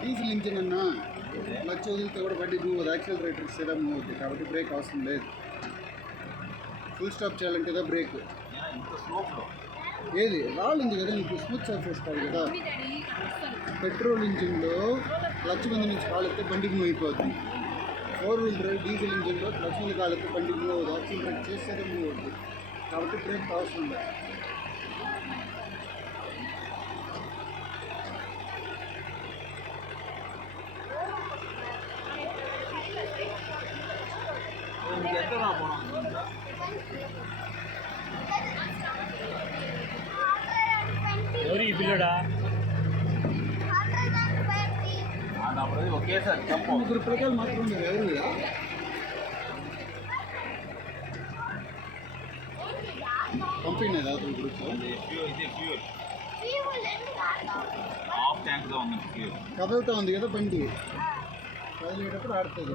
Diesel engine అన్నా clutch వదిలితే కూడా బండి మూవ్ అవుతుంది, యాక్సిలరేటర్ ఇస్తే మూవ్ అవుతుంది, కాబట్టి బ్రేక్ అవసరం లేదు. ఫుల్ స్టాప్ చేయాలంటే కదా బ్రేక్. ఏది రాళ్ళుంది కదా నీకు, స్మూత్ సర్ఫేస్ కాదు కదా. పెట్రోల్ ఇంజిన్లో క్లచ్ మీద నుంచి కాలిస్తే బండికి మూవ్ అయిపోద్ది. 4 వీలర్ డ్రైవ్ డీజిల్ ఇంజిన్లో క్లచ్ మీద కాలిస్తే బండికి మూవ్ అవుతుంది, యాక్సిలరేట్ చేస్తేనే మూవ్ అవుతుంది, కాబట్టి బ్రేక్ అవసరం లేదు. ఎవరి పిల్లడా ఒకేసారి ముగ్గురు పిల్లకాయలు మాత్రం ఉన్నారు. ఎవరు పంపిణీ దాదాపు గ్రూప్ కదులుతూ ఉంది కదా బండి, కదిలేటప్పుడు ఆడుతుంది.